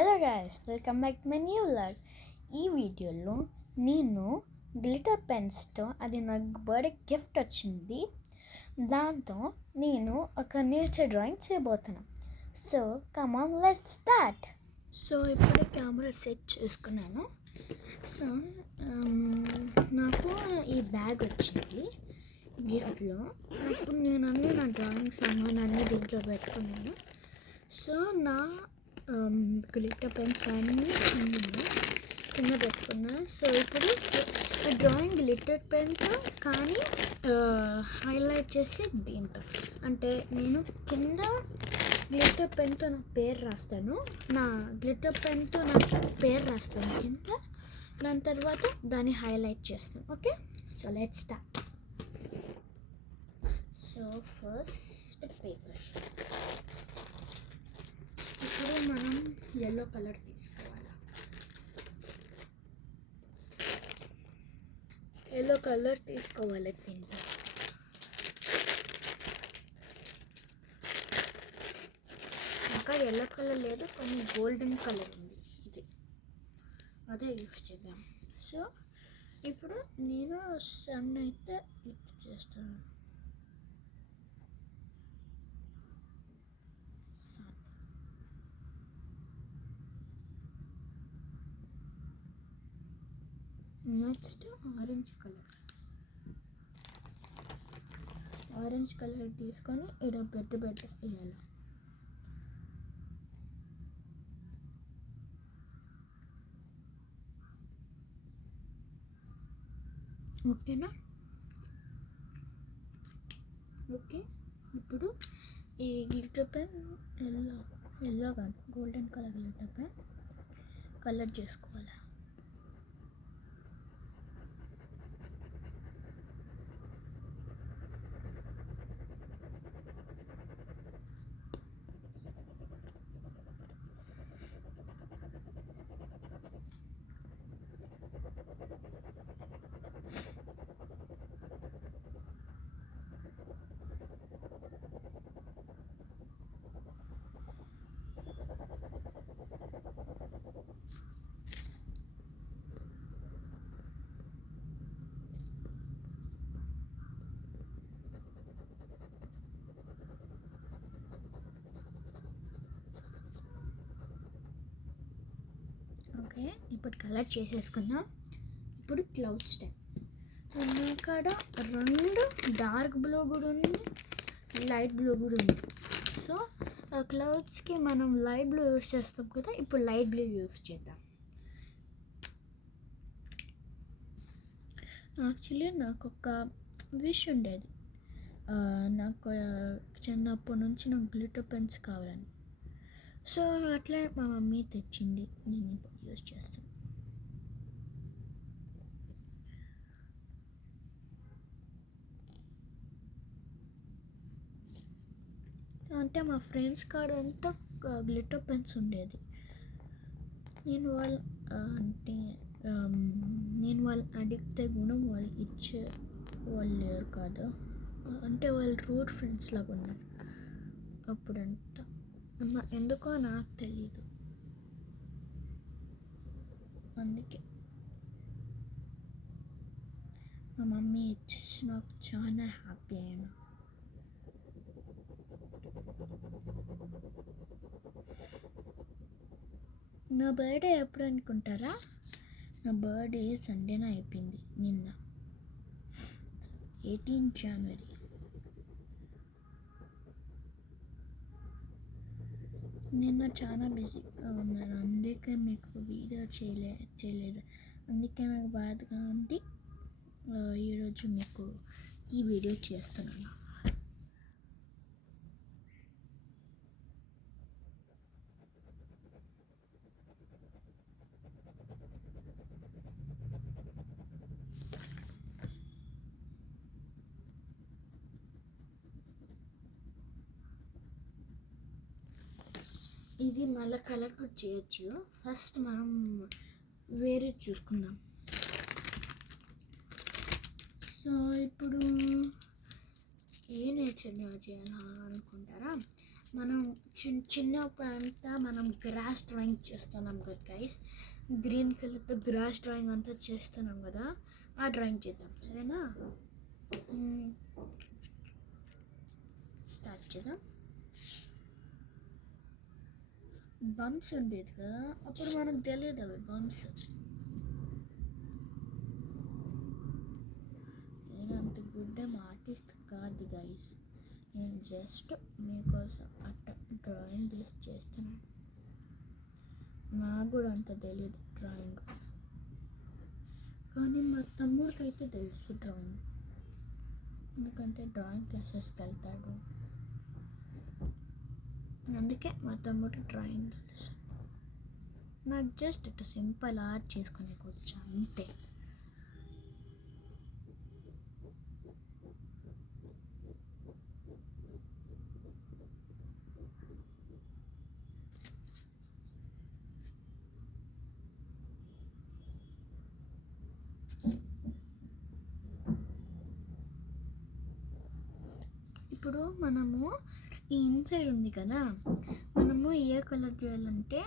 Hello guys, welcome back to my new vlog. ఈ వీడియోలో నేను గ్లిటర్ పెన్స్తో అది నాకు బర్త్డే గిఫ్ట్ వచ్చింది. దాంతో నేను ఒక నేచర్ డ్రాయింగ్ చేయబోతున్నాను. So come on, let's start. So ఇప్పుడే కెమెరా సెట్ చేసుకున్నాను. సో నాకు ఈ బ్యాగ్ వచ్చింది గిఫ్ట్లో. అప్పుడు నేను అన్నీ నా డ్రాయింగ్ సామాన్ అన్నీ దీంట్లో పెట్టుకున్నాను. సో నా గ్లిటర్ పెన్స్ అన్నీ కింద పెట్టుకున్నా. సో ఇప్పుడు డ్రాయింగ్ గ్లిటర్ పెన్తో కానీ హైలైట్ చేసి దీంతో అంటే నేను కింద గ్లిటర్ పెన్తో నా పేరు రాస్తాను. నా గ్లిటర్ పెన్తో నా పేరు రాస్తాను కింద. దాని తర్వాత దాన్ని హైలైట్ చేస్తాను. Okay, so let's start. So first paper. ఇప్పుడు మనం ఎల్లో కలర్ తీసుకోవాలి. దీంట్లో ఇంకా ఎల్లో కలర్ లేదు, కొన్ని గోల్డెన్ కలర్ ఉంది. ఇది అదే యూస్ చేద్దాం. సో ఇప్పుడు నేను సన్ అయితే ఇట్ చేస్తాను. నెక్స్ట్ ఆరెంజ్ కలర్ తీసుకొని ఇలా పెద్ద వేయాలి. ఓకేనా? ఓకే, ఇప్పుడు ఈ గ్లిటర్ పెన్ ఎల్లో కాదు, golden colour glitter pen colour చేసుకోవాలి. ఓకే, ఇప్పుడు కలర్ చేసేసుకున్నా. ఇప్పుడు క్లౌడ్స్ టైప్. ఇక్కడ 2 డార్క్ బ్లూ కూడా ఉంది, లైట్ బ్లూ కూడా ఉంది. సో క్లౌడ్స్కి మనం లైట్ బ్లూ యూస్ చేస్తాం కదా, ఇప్పుడు లైట్ బ్లూ యూస్ చేద్దాం. యాక్చువల్లీ నాకు ఒక విష్ ఉండేది, నాకు చిన్నప్పటి నుంచి నాకు గ్లిటర్ పెన్స్ కావాలని. సో అట్లా మా మమ్మీ తెచ్చింది, నేను ఇప్పుడు యూజ్ చేస్తాను. అంటే మా ఫ్రెండ్స్ కాడ అంతా గ్లిటర్ పెన్స్ ఉండేది. నేను వాళ్ళు అడిగితే కూడా వాళ్ళు ఇచ్చే వాళ్ళు లేరు కాదు. అంటే వాళ్ళు రూట్ ఫ్రెండ్స్ లాగా ఉన్నారు అప్పుడంతా. ఎందుకో నాకు తెలీదు, అందుకే మా మమ్మీ ఇచ్చేసి నాకు చాలా హ్యాపీ అయినా. నా బర్త్డే ఎప్పుడు అనుకుంటారా? నా బర్త్డే సండేన అయిపోయింది, నిన్న 18 జనవరి. నిన్న చాలా బిజీగా ఉన్నాను, అందుకే మీకు వీడియో చేయలేదు. అందుకే నాకు బాధగా ఉంది. ఈరోజు మీకు ఈ వీడియో చేస్తున్నాను. ఇది మళ్ళీ కలర్ కూడా చేయొచ్చు. ఫస్ట్ మనం వేరే చూసుకుందాం. సో ఇప్పుడు ఏ నేచర్ డ్రా చేయాలా అనుకుంటారా? మనం చిన్నప్పుడు అంతా మనం గ్రాస్ డ్రాయింగ్ చేస్తున్నాం కదా గైస్, గ్రీన్ కలర్తో గ్రాస్ డ్రాయింగ్ అంతా చేస్తున్నాం కదా, ఆ డ్రాయింగ్ చేద్దాం సరేనా. స్టార్ట్ చేద్దాం. బంప్స్ ఉండేది కదా, అప్పుడు మనకు తెలియదు అవి బంప్స్. నేను అంత గుడ్ ఆర్టిస్ట్ కాదు గైస్, నేను జస్ట్ మీకోసం అట్ట డ్రాయింగ్ చేస్తున్నాను. నాకు కూడా అంత తెలియదు డ్రాయింగ్, కానీ మా తమ్ముడికి అయితే తెలుసు డ్రాయింగ్, ఎందుకంటే డ్రాయింగ్ క్లాసెస్కి వెళ్తాడు, అందుకే మా తమ్ముడికి డ్రాయింగ్ తెలుసు. నాకు జస్ట్ ఇట్లా సింపుల్ ఆర్ట్ చేసుకునే వచ్చు అంతే. ఇప్పుడు మనము ఈ ఇన్సైడ్ ఉంది కదా, మనము ఏ కలర్ చేయాలంటే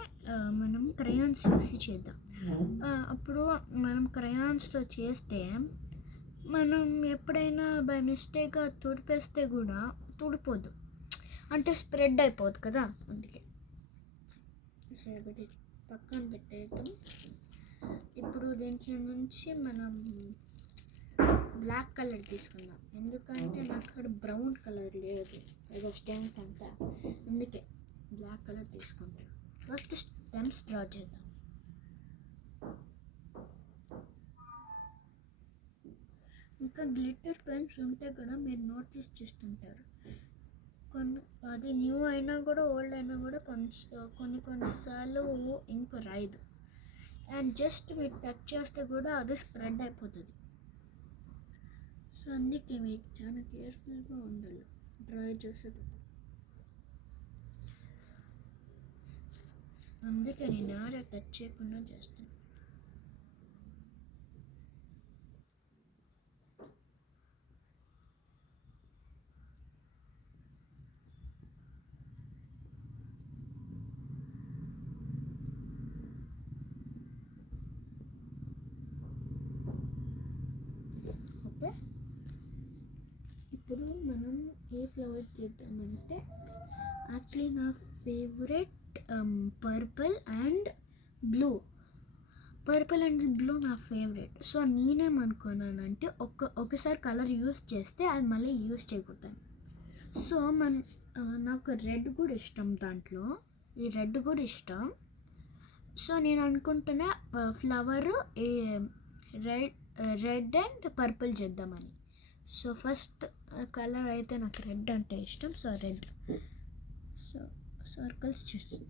మనం క్రయాన్స్ యూస్ చేద్దాం. అప్పుడు మనం క్రయాన్స్తో చేస్తే మనం ఎప్పుడైనా బై మిస్టేక్గా తుడిపేస్తే కూడా తుడిపోదు, అంటే స్ప్రెడ్ అయిపోదు కదా, అందుకే పక్కన పెట్టేద్దాం. ఇప్పుడు దీంట్లో నుంచి మనం బ్లాక్ కలర్ తీసుకుందాం, ఎందుకంటే నాకు అక్కడ బ్రౌన్ కలర్ లేదు ఏదో స్టెమ్స్ అంతా, అందుకే బ్లాక్ కలర్ తీసుకుంటాం. ఫస్ట్ స్టెమ్స్ డ్రా చేద్దాం. ఇంకా గ్లిటర్ పెన్స్ ఉంటే కూడా మీరు నోటీస్ చేస్తుంటారు, అది న్యూ అయినా కూడా ఓల్డ్ అయినా కూడా కొన్నిసార్లు ఇంక రాయదు, అండ్ జస్ట్ మీరు టచ్ చేస్తే కూడా అది స్ప్రెడ్ అయిపోతుంది. సో అందుకే మీకు చాలా కేర్ఫుల్గా ఉండాలి డ్రా చేసేటప్పుడు. అందుకే నేను ఆడే టచ్ చేయకుండా చేస్తాను. ఓకే, ఇప్పుడు మనం ఏ ఫ్లవర్ చేద్దామంటే, యాక్చువల్లీ నా ఫేవరెట్ పర్పుల్ అండ్ బ్లూ నా ఫేవరెట్. సో నేనేమనుకున్నానంటే ఒకసారి కలర్ యూస్ చేస్తే అది మళ్ళీ యూస్ చేయకూడదు. సో నాకు రెడ్ కూడా ఇష్టం, దాంట్లో ఈ రెడ్ కూడా ఇష్టం. సో నేను అనుకుంటున్నా ఫ్లవర్ రెడ్ అండ్ పర్పుల్ చేద్దామని. సో ఫస్ట్ కలర్ అయితే నాకు రెడ్ అంటే ఇష్టం, సో రెడ్. సో సర్కిల్స్ చేస్తాం.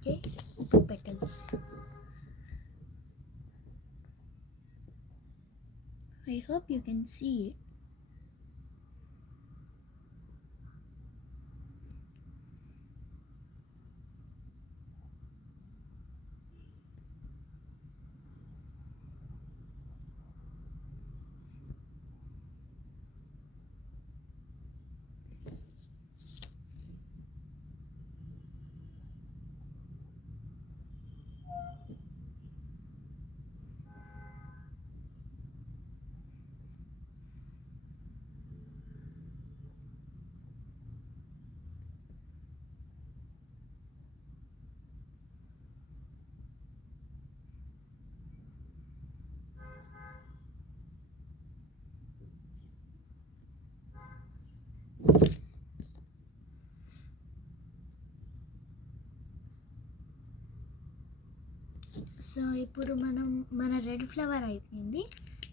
Okay, petals. I hope you can see it. So ఇప్పుడు మన రెడ్ ఫ్లవర్ అయిపోయింది,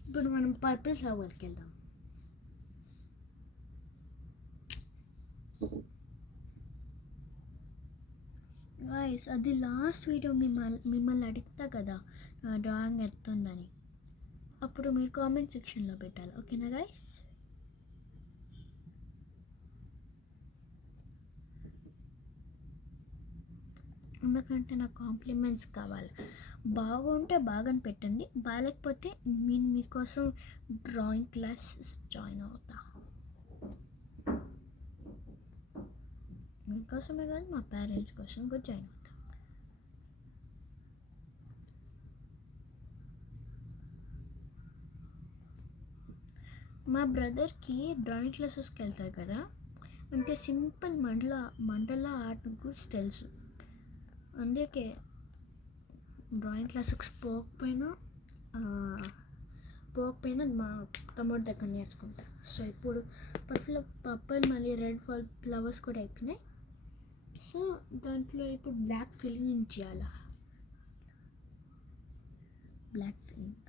ఇప్పుడు మనం పర్పుల్ ఫ్లవర్కి వెళ్దాం. గాయ్స్, అది లాస్ట్ వీడియో మిమ్మల్ని అడుగుతా కదా డ్రాయింగ్ ఎత్తుందని, అప్పుడు మీరు కామెంట్ సెక్షన్లో పెట్టాలి, ఓకేనా గాయ్స్? ఎందుకంటే నాకు కాంప్లిమెంట్స్ కావాలి. బాగుంటే బాగని పెట్టండి, బాగాలేకపోతే నేను మీకోసం డ్రాయింగ్ క్లాసెస్ జాయిన్ అవుతా. మీకోసమే కాదు, మా పేరెంట్స్ కోసం కూడా జాయిన్ అవుతా. మా బ్రదర్కి డ్రాయింగ్ క్లాసెస్కి వెళ్తారు కదా, అంటే సింపుల్ మండల ఆర్ట్ గురించి తెలుసు. అందుకే డ్రాయింగ్ క్లాసెస్ పోకపోయినా మా తమ్ముడి దగ్గర నేర్చుకుంటా. సో ఇప్పుడు పర్పుల్ మళ్ళీ రెడ్ ఫ్లవర్స్ కూడా ఎక్కినాయి. సో దాంట్లో ఇప్పుడు బ్లాక్ ఫిల్లింగ్ చేయాలా, బ్లాక్ ఫిల్లింగ్.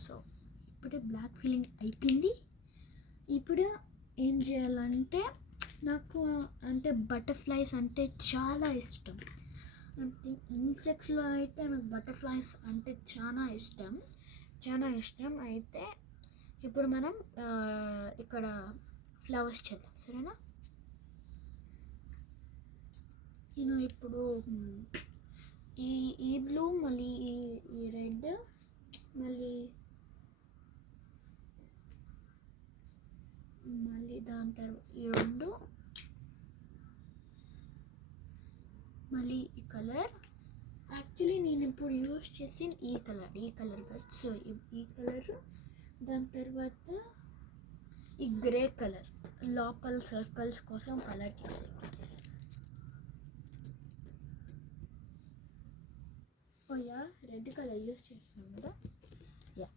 సో ఇప్పుడే బ్లాక్ ఫిల్లింగ్ అయిపోయింది. ఇప్పుడు ఏం చేయాలంటే, నాకు అంటే బటర్ఫ్లైస్ అంటే చాలా ఇష్టం. అంటే ఇన్సెక్ట్స్లో అయితే నాకు బటర్ఫ్లైస్ అంటే చాలా ఇష్టం. అయితే ఇప్పుడు మనం ఇక్కడ ఫ్లవర్స్ చేద్దాం, సరేనా? నేను ఇప్పుడు ఈ బ్లూ మళ్ళీ ఈ రెడ్ మళ్ళీ దాని తర్వాత ఈ రెండు మళ్ళీ ఈ కలర్. యాక్చువల్లీ నేను ఇప్పుడు యూజ్ చేసిన ఈ కలర్ కాదు. సో ఈ కలర్, దాని తర్వాత ఈ గ్రే కలర్ లోపల సర్కిల్స్ కోసం కలర్ చేసేది. యా రెడ్ కలర్ యూజ్ చేస్తున్నాం కదా. యా,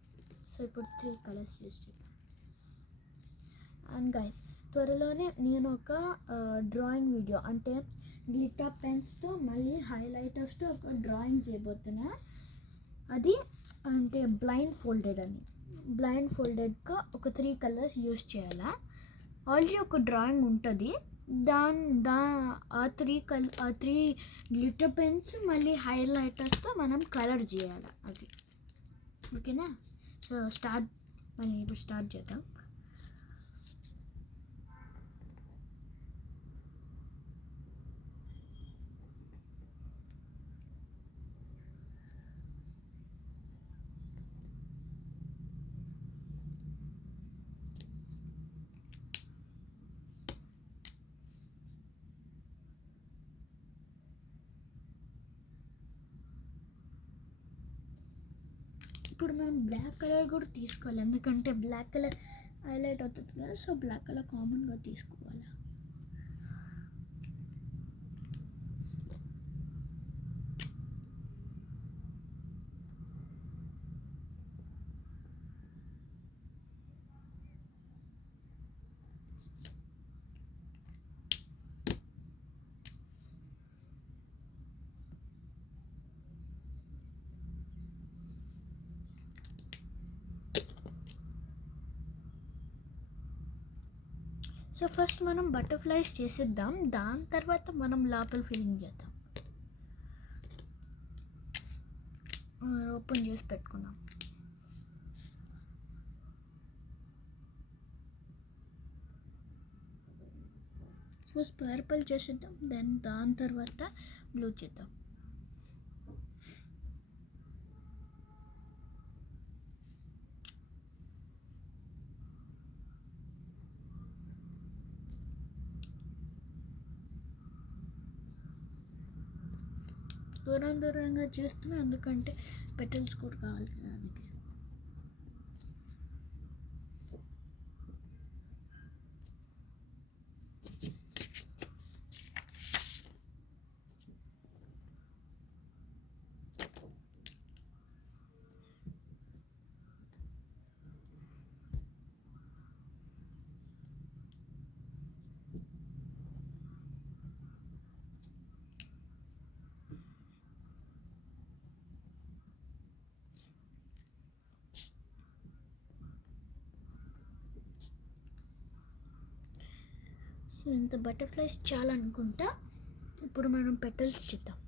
సో ఇప్పుడు 3 కలర్స్ యూజ్ చేద్దాం. అండ్ గైస్, త్వరలోనే నేను ఒక డ్రాయింగ్ వీడియో అంటే గ్లిటర్ పెన్స్తో మళ్ళీ హైలైటర్స్తో ఒక డ్రాయింగ్ చేయబోతున్నా. అది అంటే బ్లైండ్ ఫోల్డెడ్గా ఒక 3 కలర్స్ యూజ్ చేయాలా. ఆల్రెడీ ఒక డ్రాయింగ్ ఉంటుంది, ఆ 3 గ్లిటర్ పెన్స్ మళ్ళీ హైలైటర్స్తో మనం కలర్ చేయాలి. అది ఓకేనా? సో మనం ఇప్పుడు స్టార్ట్ చేద్దాం. ఇప్పుడు మనం బ్లాక్ కలర్ కూడా తీసుకోవాలి, ఎందుకంటే బ్లాక్ కలర్ హైలైట్ అవుతుంది కదా. సో బ్లాక్ కలర్ కామన్గా తీసుకోవాలి. సో ఫస్ట్ మనం బటర్ఫ్లైస్ చేసేద్దాం, దాని తర్వాత మనం లోపల ఫిల్లింగ్ చేద్దాం. ఓపెన్ చేసి పెట్టుకుందాం. ఫస్ట్ పర్పుల్ చేసేద్దాం, దాని తర్వాత బ్లూ చేద్దాం. దూరంగా చేస్తున్నా, ఎందుకంటే పెటల్స్ కూడా కావాలి కదా. అందుకే సో ఇంత బటర్ఫ్లైస్ చాలా అనుకుంటా. ఇప్పుడు మనం పెటల్స్ చూద్దాం.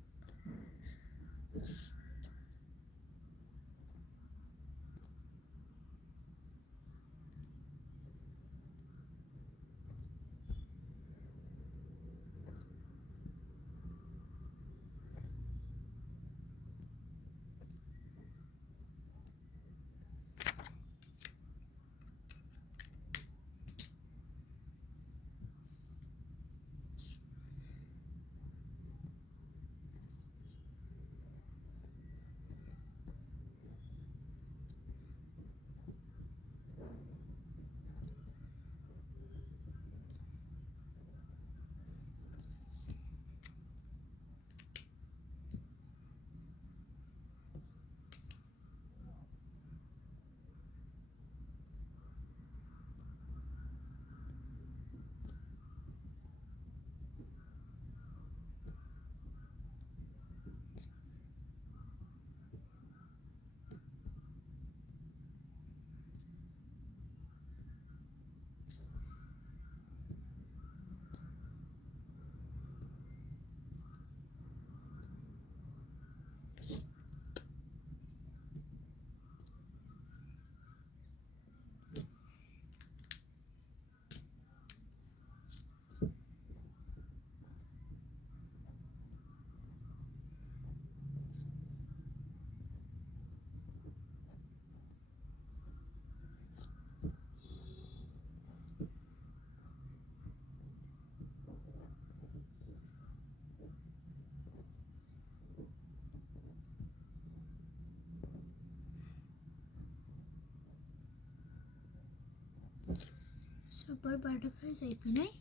సూపర్ బటర్ఫ్లైస్ అయిపోయినాయి.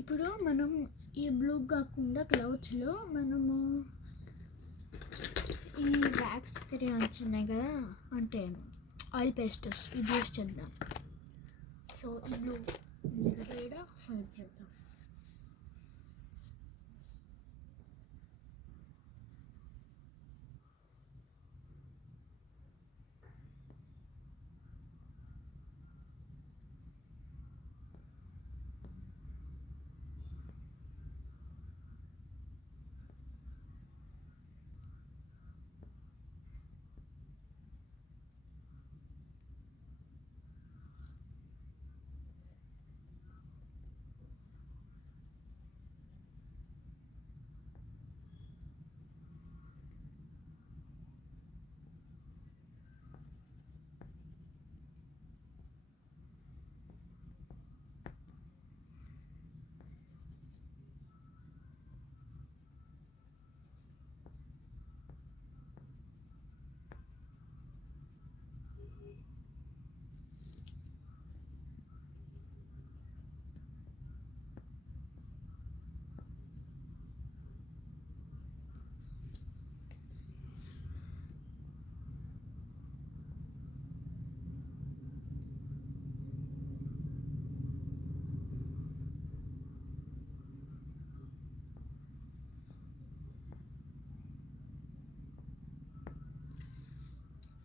ఇప్పుడు మనం ఈ బ్లూ కాకుండా క్లౌడ్స్లో మనము ఈ వ్యాక్స్ క్రేయాన్స్ ఉన్నాయి కదా, అంటే ఆయిల్ పేస్టర్స్, ఇది యూస్ చేద్దాం. సో ఈ బ్లూ ఉంది కదా, ఇక్కడ సెలెక్ట్ చేద్దాం.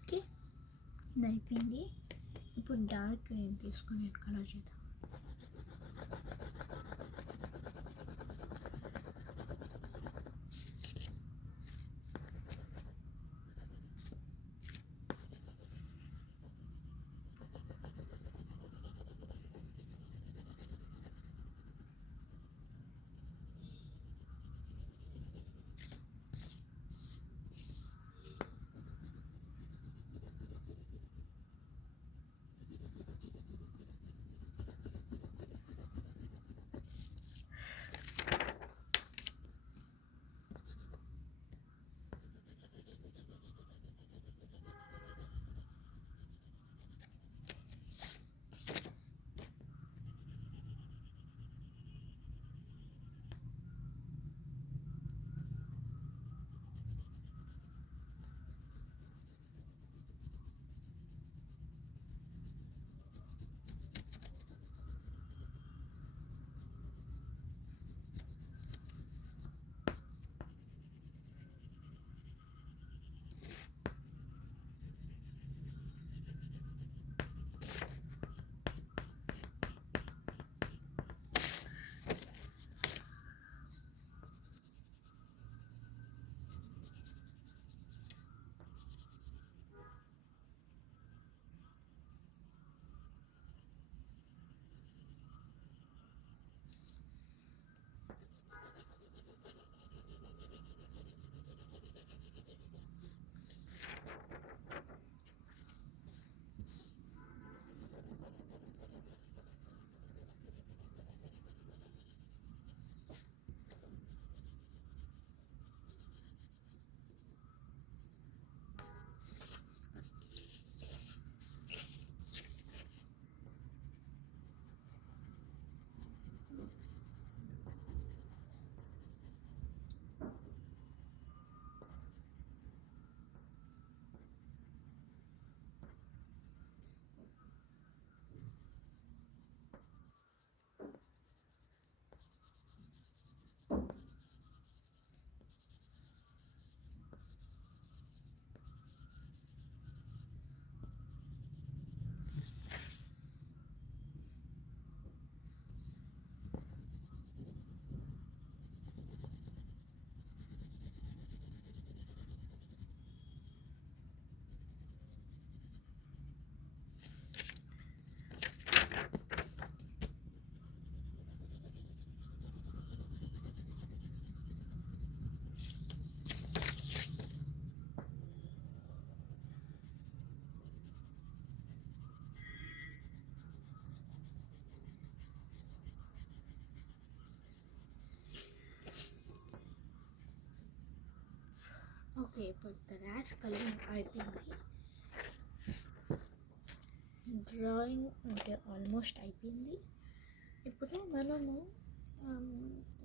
ఓకే, ఇది అయిపోయింది. ఇప్పుడు డార్క్ గ్రీన్ తీసుకొని కలర్ చేద్దాం. ఓకే, ఇప్పుడు గ్రాస్ కలరింగ్ అయిపోయింది. డ్రాయింగ్ అంటే ఆల్మోస్ట్ అయిపోయింది. ఇప్పుడు మనము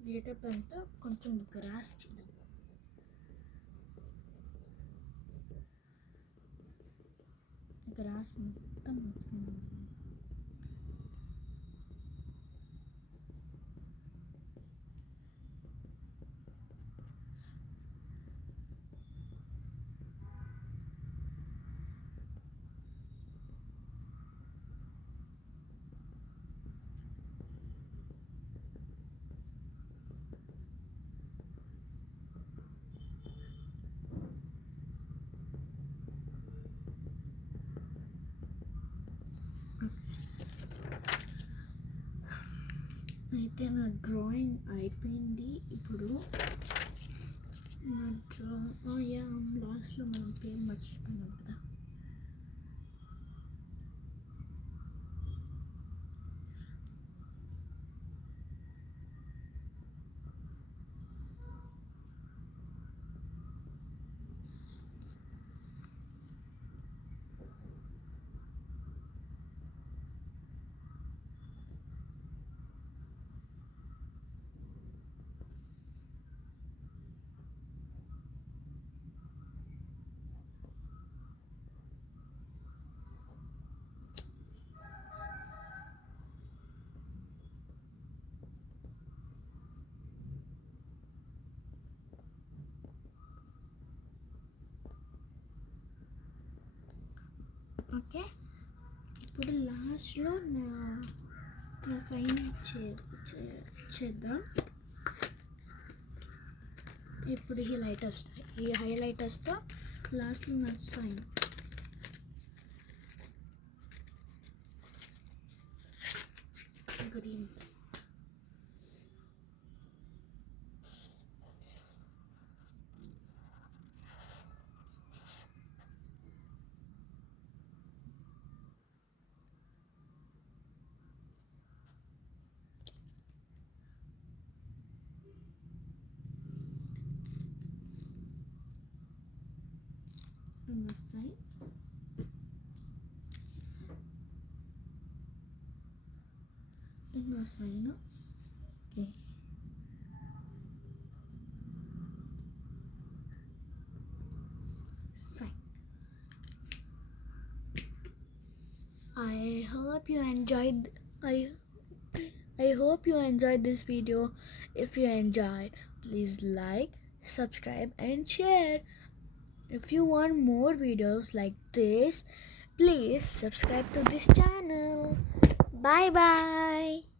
గ్లిటర్ పెన్తో కొంచెం గ్రాస్ చేద్దాం. గ్రాస్ మొత్తం అయితే నా డ్రాయింగ్ అయిపోయింది. ఇప్పుడు నా లాస్ట్లో మనం పేరు మర్చిపోయినాం కదా. ఓకే, ఇప్పుడు లాస్ట్లో నా సైన్ చేద్దాం. ఇప్పుడు ఈ హైలైటర్స్తో లాస్ట్లో నా sign green. my side. And my sign up. Okay. Sign. I hope you enjoyed. I hope you enjoyed this video. If you enjoyed, please like, subscribe and share. If you want more videos like this, please subscribe to this channel. Bye bye.